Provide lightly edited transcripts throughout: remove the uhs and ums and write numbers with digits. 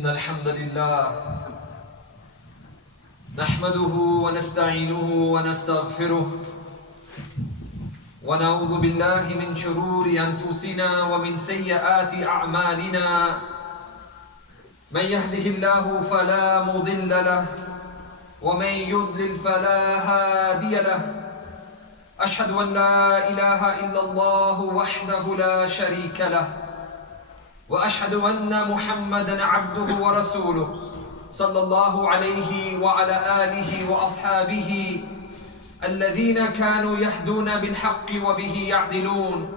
إن الحمد لله نحمده ونستعينه ونستغفره ونعوذ بالله من شرور أنفسنا ومن سيئات أعمالنا من يهده الله فلا مضل له ومن يضلل فلا هادي له أشهد أن لا إله إلا الله وحده لا شريك له وأشهد أن محمدًا عبده ورسوله صلى الله عليه وعلى آله وأصحابه الذين كانوا يهدون بالحق وبه يعدلون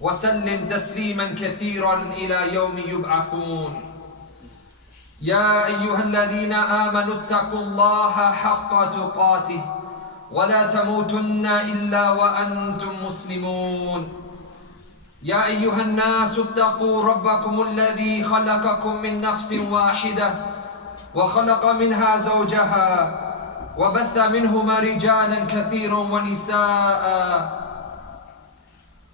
وسلم تسليمًا كثيرًا إلى يوم يبعثون يا أيها الذين آمنوا اتقوا الله حق تقاته ولا تموتن إلا وأنتم مسلمون يا أيها الناس اتقوا ربكم الذي خلقكم من نفس واحدة وخلق منها زوجها وبث منهما رجالا كثيرا ونساء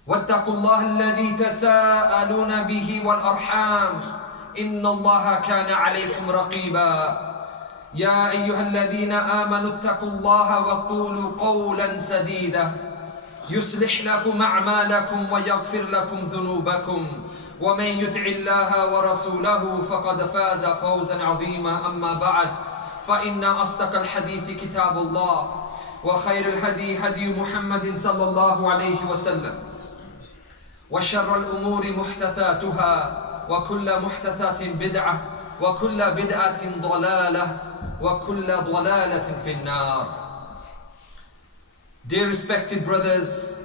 واتقوا الله الذي تساءلون به والأرحام إن الله كان عليكم رقيبا يا أيها الذين آمنوا اتقوا الله وقولوا قولا سديدا يصلح لكم أعمالكم ويغفر لكم ذنوبكم ومن يطع الله ورسوله فقد فاز فوزا عظيما أما بعد فإن أصدق الحديث كتاب الله وخير الهدي هدي محمد صلى الله عليه وسلم وشر الأمور محدثاتها وكل محدثات بدعة وكل بدعة ضلالة وكل ضلالة في النار. Dear respected brothers,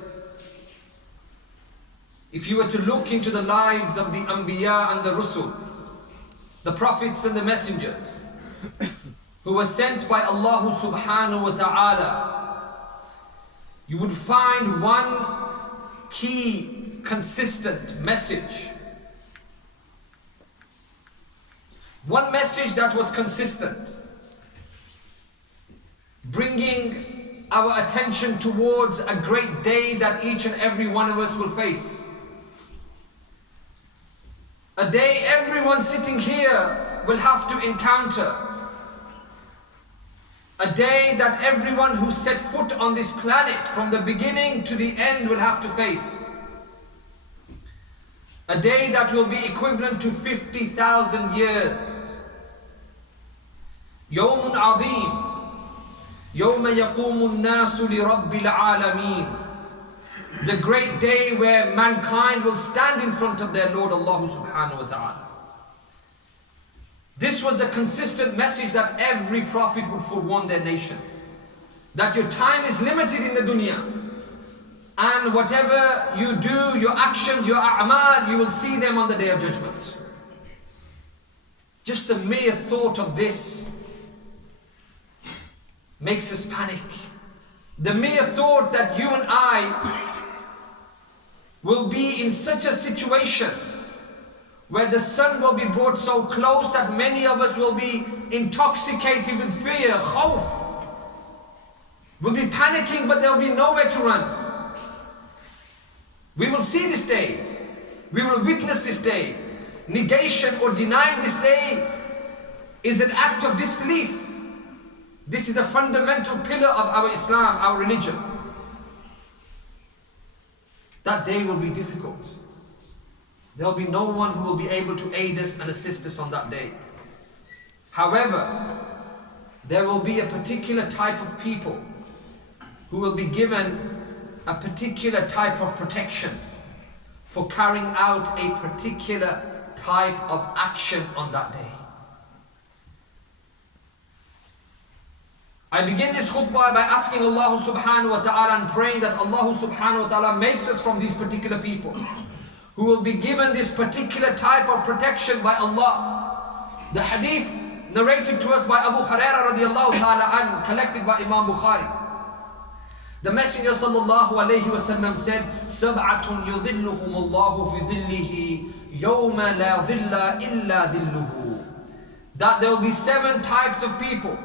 if you were to look into the lives of the Anbiya and the Rusul, the prophets and the messengers who were sent by Allah subhanahu wa ta'ala, you would find one key consistent message. One message that was consistent, bringing our attention towards a great day that each and every one of us will face. A day everyone sitting here will have to encounter. A day that everyone who set foot on this planet from the beginning to the end will have to face. A day that will be equivalent to 50,000 years. يوم عظيم يوم يقوم الناس لرب العالمين. The great day where mankind will stand in front of their Lord Allah subhanahu wa ta'ala. This was the consistent message that every prophet would forewarn their nation. That your time is limited in the dunya. And whatever you do, your actions, your a'mal, you will see them on the day of judgment. Just the mere thought of this makes us panic. The mere thought that you and I will be in such a situation where the sun will be brought so close that many of us will be intoxicated with fear, khawf. We'll be panicking, but there will be nowhere to run. We will see this day. We will witness this day. Negation or denying this day is an act of disbelief. This is a fundamental pillar of our Islam, our religion. That day will be difficult. There will be no one who will be able to aid us and assist us on that day. However, there will be a particular type of people who will be given a particular type of protection for carrying out a particular type of action on that day. I begin this khutbah by asking Allah subhanahu wa ta'ala and praying that Allah subhanahu wa ta'ala makes us from these particular people who will be given this particular type of protection by Allah. The hadith narrated to us by Abu Hurairah radiallahu ta'ala anhu, collected by Imam Bukhari. The Messenger sallallahu alayhi wa sallam said, سَبْعَةٌ يُظِلُّهُمُ اللَّهُ فِي ظِلِّهِ يَوْمَ لَا ظِلَّ إِلَّا ظِلُّهُ. That there will be 7 types of people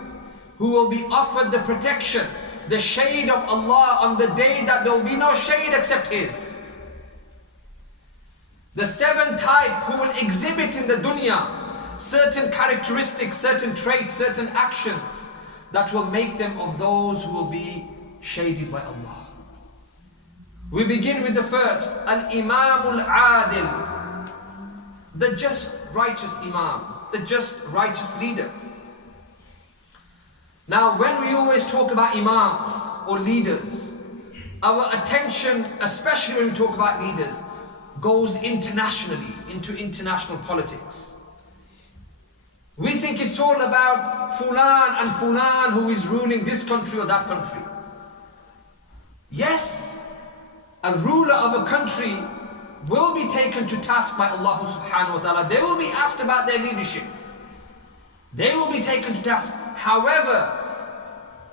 who will be offered the protection, the shade of Allah on the day that there will be no shade except His. The 7 type who will exhibit in the dunya certain characteristics, certain traits, certain actions that will make them of those who will be shaded by Allah. We begin with the first, Al-Imam Al-Adil, the just righteous Imam, the just righteous leader. Now when we always talk about Imams or leaders, our attention, especially when we talk about leaders, goes internationally, into international politics. We think it's all about Fulan and Fulan who is ruling this country or that country. Yes, a ruler of a country will be taken to task by Allah subhanahu wa ta'ala. They will be asked about their leadership. They will be taken to task. However,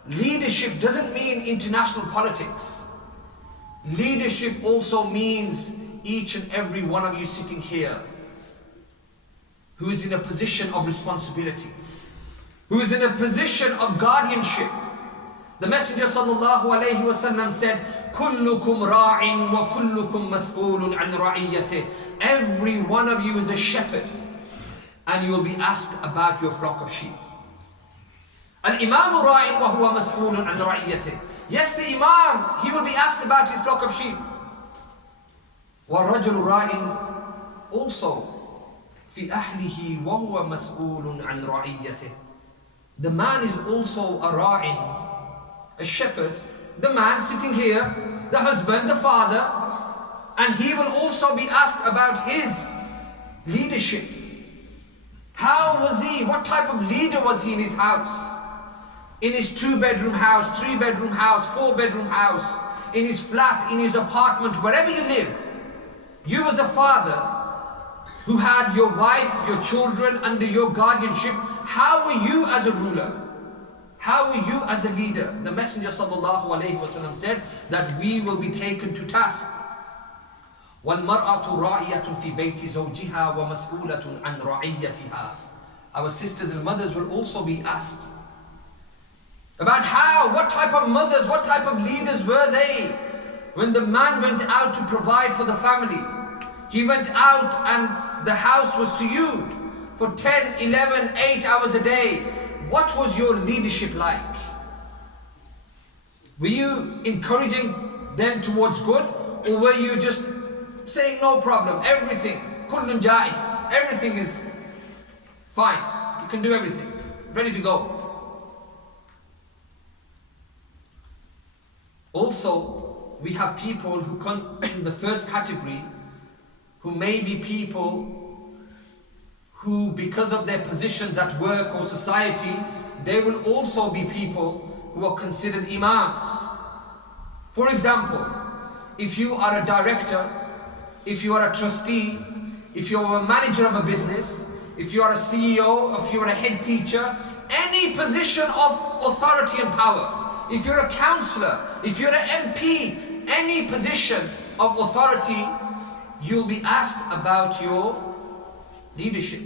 leadership doesn't mean international politics. Leadership also means each and every one of you sitting here who is in a position of responsibility, who is in a position of guardianship. The Messenger sallallahu alayhi wasallam said, "Kullukum ra'in wa kullukum mas'ulun an ra'iyyatih." Every one of you is a shepherd, and you will be asked about your flock of sheep. Al-Imam ra'in wa huwa mas'ulun an ra'iyyatih. Yes, the Imam, he will be asked about his flock of sheep. Wa rajul ra'in also fi ahlihi wa huwa mas'ulun an ra'iyyatih. The man is also a ra'in, a shepherd, the man sitting here, the husband, the father, and he will also be asked about his leadership. How was he? What type of leader was he in his house? In his 2-bedroom house, 3-bedroom house, 4-bedroom house, in his flat, in his apartment, wherever you live. You as a father who had your wife, your children under your guardianship, how were you as a ruler? How were you as a leader? The Messenger sallallahu alayhi wasallam said that we will be taken to task. وَالْمَرْأَةُ رَائِيَةٌ فِي بَيْتِ زَوْجِهَا وَمَسْئُولَةٌ عَنْ رَعِيَّتِهَا. Our sisters and mothers will also be asked about how, what type of mothers, what type of leaders were they when the man went out to provide for the family. He went out and the house was to you for 10, 11, 8 hours a day. What was your leadership like? Were you encouraging them towards good, or were you just saying no problem, everything, kullun jais, everything is fine, you can do everything, ready to go? Also, we have people who come in the first category, who may be people who, because of their positions at work or society, they will also be people who are considered imams. For example, if you are a director, if you are a trustee, if you are a manager of a business, if you are a CEO, if you are a head teacher, any position of authority and power, if you're a counselor, if you're an MP, any position of authority, you'll be asked about your leadership.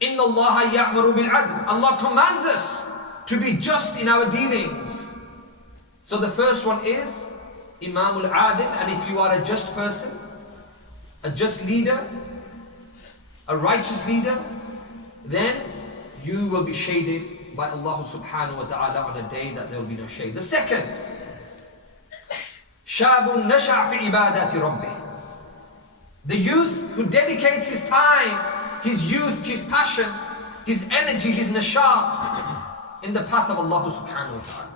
Inna Allah ya'muru bil adl. Allah commands us to be just in our dealings. So the first one is Imam al-Adil, and if you are a just person, a just leader, a righteous leader, then you will be shaded by Allah subhanahu wa ta'ala on a day that there will be no shade. The second, Shabun nasha' fi ibadati rabbih. The youth who dedicates his time, his youth, his passion, his energy, his nashat in the path of Allah subhanahu wa ta'ala.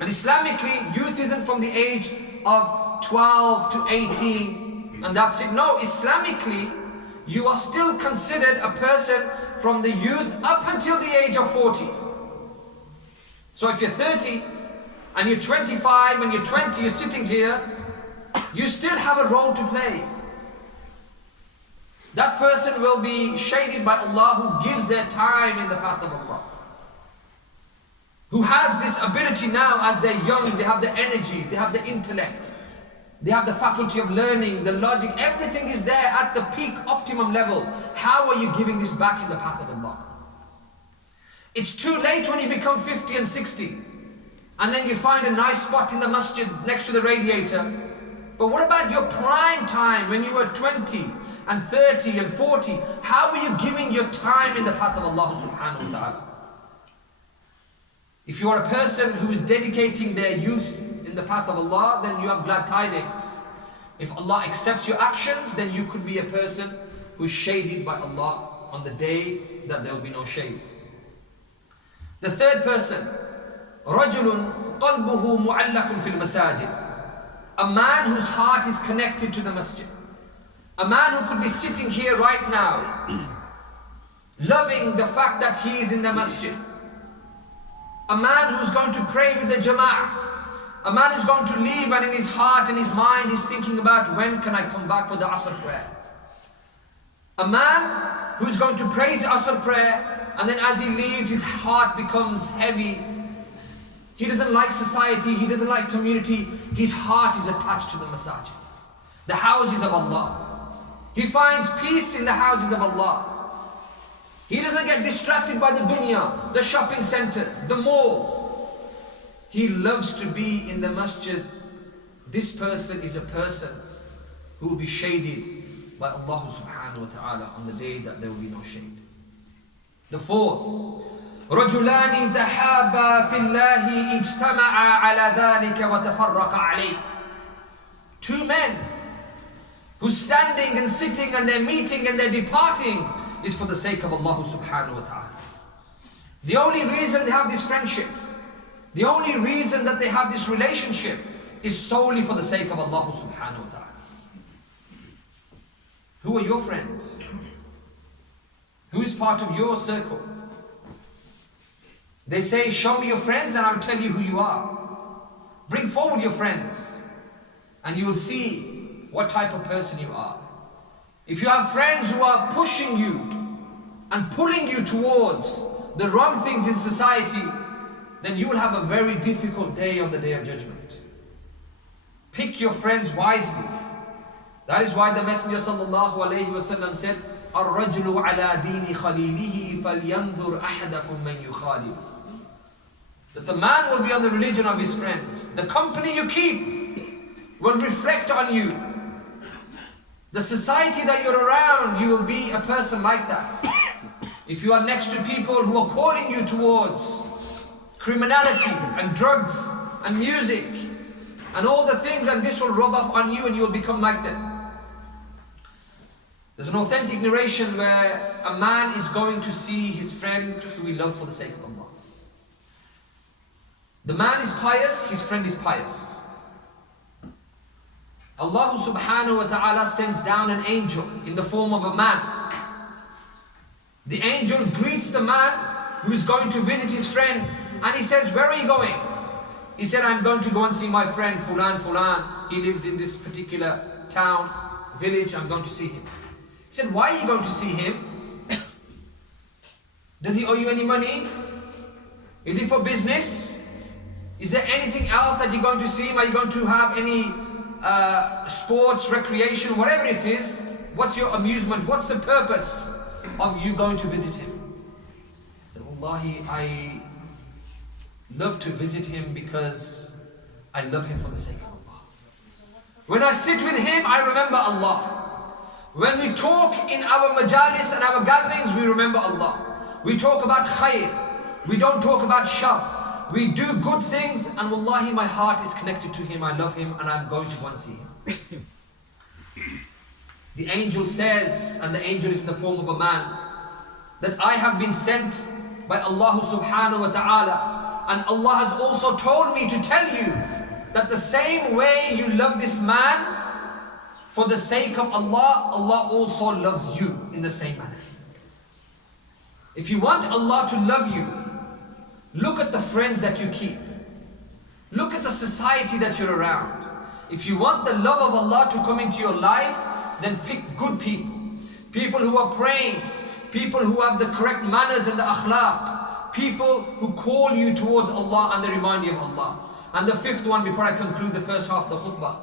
And Islamically, youth isn't from the age of 12 to 18 and that's it. No, Islamically, you are still considered a person from the youth up until the age of 40. So if you're 30 and you're 25 and you're 20, you're sitting here, you still have a role to play. That person will be shaded by Allah who gives their time in the path of Allah. Who has this ability now as they're young, they have the energy, they have the intellect, they have the faculty of learning, the logic, everything is there at the peak optimum level. How are you giving this back in the path of Allah? It's too late when you become 50 and 60 and then you find a nice spot in the masjid next to the radiator But what about your prime time when you were 20 and 30 and 40? How are you giving your time in the path of Allah subhanahu wa ta'ala? If you are a person who is dedicating their youth in the path of Allah, then you have glad tidings. If Allah accepts your actions, then you could be a person who is shaded by Allah on the day that there will be no shade. The third person, رَجُلٌ قَلْبُهُ مُعَلَّقٌ فِي الْمَسَاجِدِ. A man whose heart is connected to the masjid. A man who could be sitting here right now, loving the fact that he is in the masjid. A man who's going to pray with the jama'ah. A man who's going to leave and in his heart and his mind he's thinking about, when can I come back for the Asr prayer? A man who's going to pray his Asr prayer, and then as he leaves his heart becomes heavy. He doesn't like society, he doesn't like community. His heart is attached to the masajid, the houses of Allah. He finds peace in the houses of Allah. He doesn't get distracted by the dunya, the shopping centers, the malls. He loves to be in the masjid. This person is a person who will be shaded by Allah subhanahu wa ta'ala on the day that there will be no shade. The fourth, رَجُلَانِ تَحَابَا فِي اللَّهِ اجْتَمَعَا عَلَى ذَلِكَ وَتَفَرَّقَ عَلَيْهِ. Two men who's standing and sitting and they're meeting and they're departing is for the sake of Allah subhanahu wa ta'ala. The only reason they have this friendship, the only reason that they have this relationship is solely for the sake of Allah subhanahu wa ta'ala. Who are your friends? Who is part of your circle? They say, show me your friends and I'll tell you who you are. Bring forward your friends and you will see what type of person you are. If you have friends who are pushing you and pulling you towards the wrong things in society, then you will have a very difficult day on the Day of Judgment. Pick your friends wisely. That is why the Messenger sallallahu alayhi wasallam said, الرجل على دين خليله فلينظر أحدكم من يخالف. That the man will be on the religion of his friends. The company you keep will reflect on you. The society that you're around, you will be a person like that. If you are next to people who are calling you towards criminality and drugs and music and all the things, and this will rub off on you and you will become like them. There's an authentic narration where a man is going to see his friend who he loves for the sake of Allah. The man is pious, his friend is pious. Allah subhanahu wa ta'ala sends down an angel in the form of a man. The angel greets the man who is going to visit his friend and he says, where are you going? He said, I'm going to go and see my friend Fulan Fulan. He lives in this particular town, village, I'm going to see him. He said, why are you going to see him? Does he owe you any money? Is it for business? Is there anything else that you're going to see him? Are you going to have any sports, recreation, whatever it is? What's your amusement? What's the purpose of you going to visit him? He said, Wallahi, I love to visit him because I love him for the sake of Allah. When I sit with him, I remember Allah. When we talk in our majalis and our gatherings, we remember Allah. We talk about khair. We don't talk about shar. We do good things, and wallahi, my heart is connected to him. I love him and I'm going to go and see him. The angel says, and the angel is in the form of a man, that I have been sent by Allah subhanahu wa ta'ala, and Allah has also told me to tell you that the same way you love this man for the sake of Allah, Allah also loves you in the same manner. If you want Allah to love you, look at the friends that you keep. Look at the society that you're around. If you want the love of Allah to come into your life, then pick good people. People who are praying, people who have the correct manners and the akhlaq, people who call you towards Allah and they remind you of Allah. And the fifth one, before I conclude the first half of the khutbah,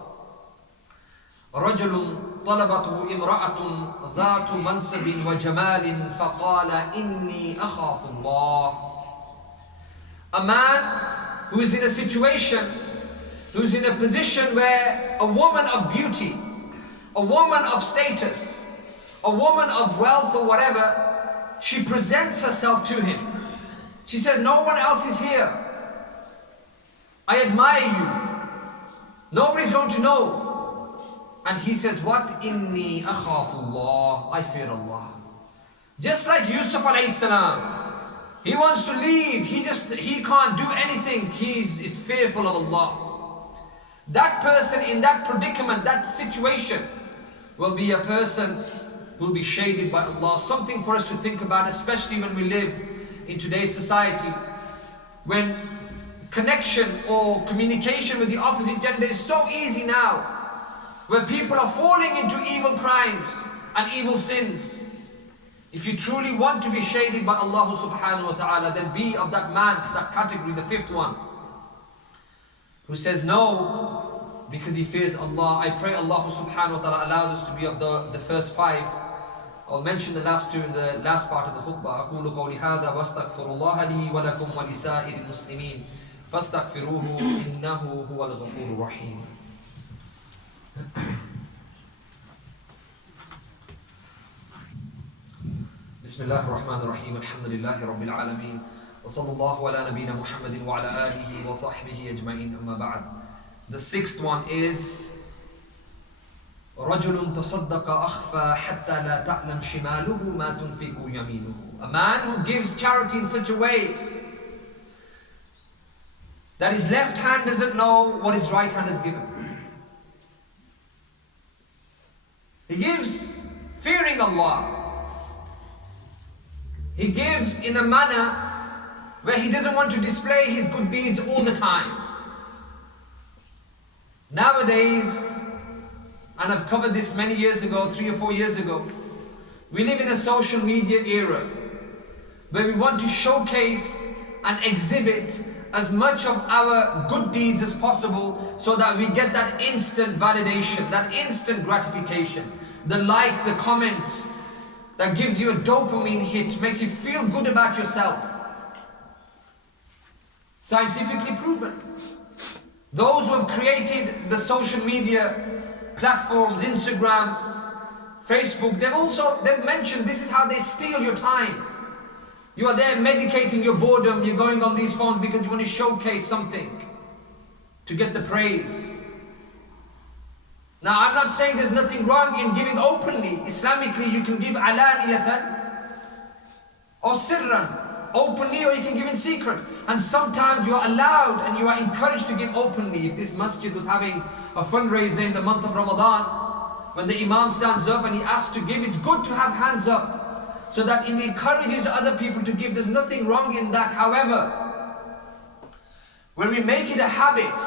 رجل طلبته امرأة ذات منصب وجمال فقال إني أخاف الله. A man who is in a situation who's in a position where a woman of beauty, a woman of status, a woman of wealth or whatever, she presents herself to him. She says, no one else is here. I admire you. Nobody's going to know. And he says, what? Inni akhafullah. I fear Allah. Just like Yusuf alayhi salam. He wants to leave. He can't do anything. He is fearful of Allah. That person in that predicament, that situation, will be a person who will be shaded by Allah. Something for us to think about, especially when we live in today's society, when connection or communication with the opposite gender is so easy now, where people are falling into evil crimes and evil sins. If you truly want to be shaded by Allah subhanahu wa ta'ala, then be of that man, that category, the fifth one, who says no because he fears Allah. I pray Allah subhanahu wa ta'ala allows us to be of the first five. I'll mention the last two in the last part of the khutbah. أقول قولي هذا واستغفر الله لي ولكم ولسائر المسلمين فاستغفروه إنه هو الغفور الرحيم. بسم الله الرحمن الرحيم الحمد لله رب العالمين وصلى الله على نبينا محمد وعلى آله وصحبه أجمعين أما بعد. The sixth one is رجل تصدق أخفى حتى لا تعلم شماله ما تنفق يمينه. A man who gives charity in such a way that his left hand doesn't know what his right hand has given. He gives fearing Allah. He gives in a manner where he doesn't want to display his good deeds all the time. Nowadays, and I've covered this many years ago, 3 or 4 years ago, we live in a social media era where we want to showcase and exhibit as much of our good deeds as possible so that we get that instant validation, that instant gratification, the like, the comment that gives you a dopamine hit, makes you feel good about yourself. Scientifically proven. Those who have created the social media platforms, Instagram, Facebook, they've mentioned this is how they steal your time. You are there medicating your boredom, you're going on these phones because you want to showcase something to get the praise. Now I'm not saying there's nothing wrong in giving openly. Islamically you can give alaniyatan or sirran, openly, or you can give in secret. And sometimes you are allowed and you are encouraged to give openly. If this masjid was having a fundraiser in the month of Ramadan, when the Imam stands up and he asks to give, it's good to have hands up so that it encourages other people to give. There's nothing wrong in that. However, when we make it a habit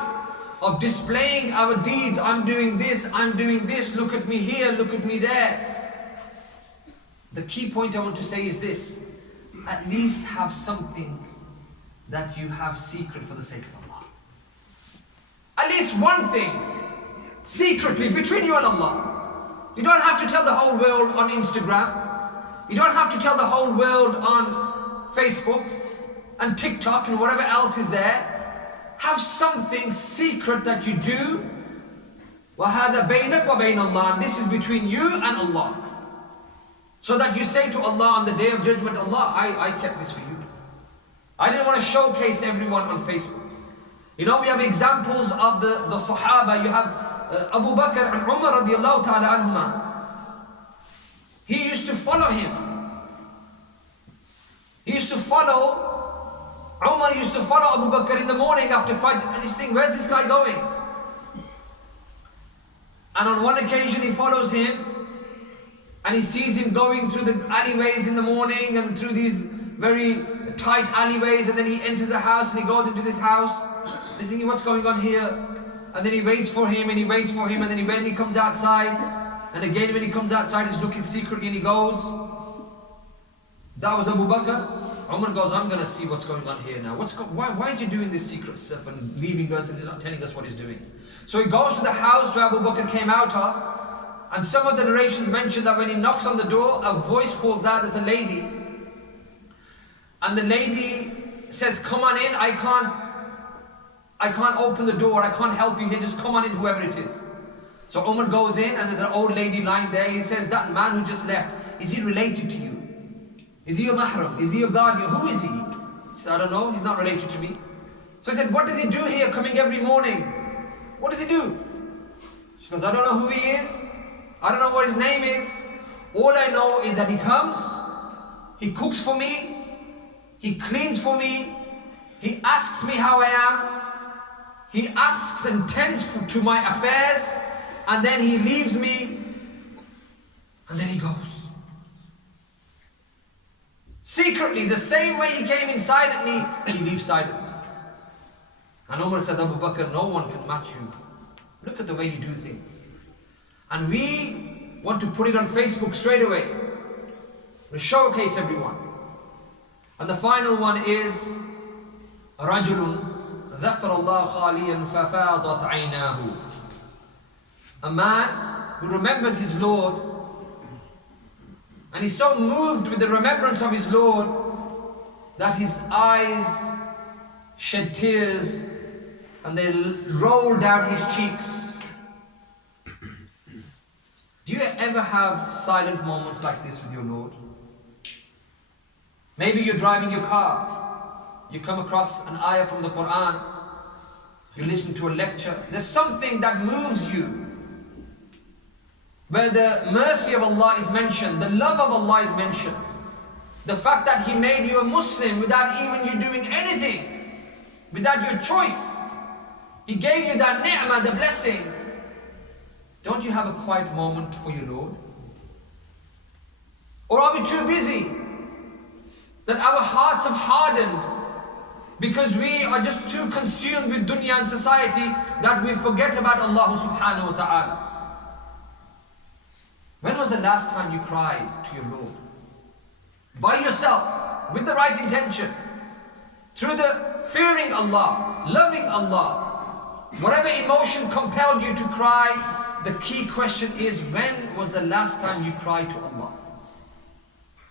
of displaying our deeds, I'm doing this, look at me here, look at me there. The key point I want to say is this: at least have something that you have secret for the sake of Allah. At least one thing, secretly, between you and Allah. You don't have to tell the whole world on Instagram. You don't have to tell the whole world on Facebook and TikTok and whatever else is there. Have something secret that you do. وَهَذَا بَيْنَكَ وَبَيْنَ اللَّهِ. And this is between you and Allah. So that you say to Allah on the Day of Judgment, Allah, I kept this for you. I didn't want to showcase everyone on Facebook. You know, we have examples of the Sahaba. You have Abu Bakr and Umar radiallahu ta'ala anhuma. He used to follow him. He used to follow Umar used to follow Abu Bakr in the morning after Fajr, and he's thinking, where's this guy going? And on one occasion he follows him and he sees him going through the alleyways in the morning and through these very tight alleyways, and then he enters a house and he goes into this house. He's thinking, what's going on here? And then he waits for him and he waits for him, and then when he comes outside, and again when he comes outside he's looking secretly and he goes. That was Abu Bakr. Umar goes, I'm going to see what's going on here now. Why is he doing this secret stuff and leaving us and he's not telling us what he's doing? So he goes to the house where Abu Bakr came out of, and some of the narrations mention that when he knocks on the door, a voice calls out as a lady, and the lady says, come on in, I I can't open the door, I can't help you here, just come on in, whoever it is. So Umar goes in and there's an old lady lying there. He says, that man who just left, is he related to you? Is he your mahram? Is he your guardian? Who is he? She said, I don't know, he's not related to me. So he said, what does he do here coming every morning? What does he do? She goes, I don't know who he is. I don't know what his name is. All I know is that he comes, he cooks for me, he cleans for me, he asks me how I am, he asks and tends to my affairs, and then he leaves me, and then he goes. Secretly, the same way he came in silently, he leaves silently. And Umar said, Abu Bakr, no one can match you. Look at the way you do things. And we want to put it on Facebook straight away. We showcase everyone. And the final one is رَجُلٌ ذَكَرَ اللَّهَ خَالِيًا فَفَاضَتْ عَيْنَاهُ. A man who remembers his Lord, and he's so moved with the remembrance of his Lord that his eyes shed tears and they roll down his cheeks. Do you ever have silent moments like this with your Lord? Maybe you're driving your car, you come across an ayah from the Quran, you listen to a lecture, there's something that moves you, where the mercy of Allah is mentioned, the love of Allah is mentioned, the fact that He made you a Muslim without even you doing anything, without your choice. He gave you that ni'mah, the blessing. Don't you have a quiet moment for your Lord? Or are we too busy that our hearts have hardened because we are just too consumed with dunya and society that we forget about Allah subhanahu wa ta'ala? When was the last time you cried to your Lord? By yourself, with the right intention, through the fearing Allah, loving Allah. Whatever emotion compelled you to cry, the key question is, when was the last time you cried to Allah?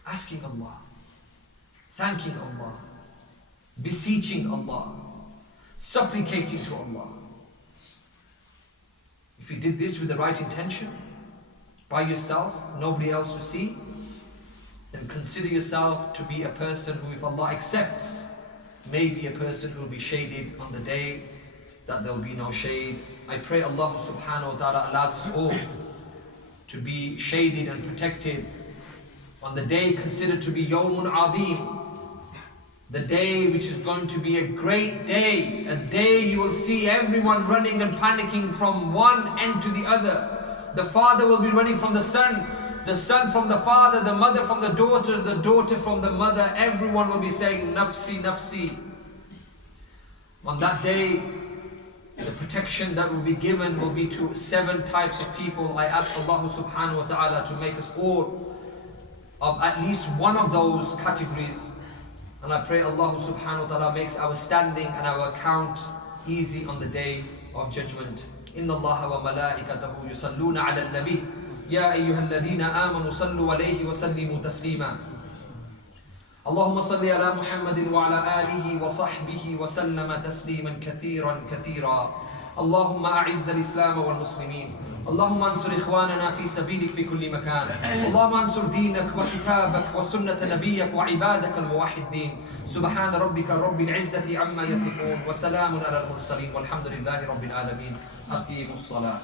Asking Allah, thanking Allah, beseeching Allah, supplicating to Allah. If you did this with the right intention, by yourself, nobody else to see, then consider yourself to be a person who, if Allah accepts, may be a person who will be shaded on the day that there will be no shade. I pray Allah subhanahu wa ta'ala allows us all to be shaded and protected on the day considered to be Yawmun Azim, the day which is going to be a great day, a day you will see everyone running and panicking from one end to the other. The father will be running from the son from the father, the mother from the daughter from the mother. Everyone will be saying, Nafsi, Nafsi. On that day, the protection that will be given will be to 7 types of people. I ask Allah subhanahu wa ta'ala to make us all of at least one of those categories. And I pray Allah subhanahu wa ta'ala makes our standing and our account easy on the day of judgment. إن الله وملائكته يصلون على النبي يا أيها الذين آمنوا صلوا عليه وسلموا تسليما اللهم صل على محمد وعلى آله وصحبه وسلم تسليما كثيرا كثيرا اللهم أعز الإسلام والمسلمين اللهم انصر إخواننا في سبيلك في كل مكان اللهم انصر دينك وكتابك وسنة نبيك وعبادك الموحدين سبحان ربك رب العزة عما يصفون وسلام على المرسلين والحمد لله رب العالمين أقيموا الصلاة.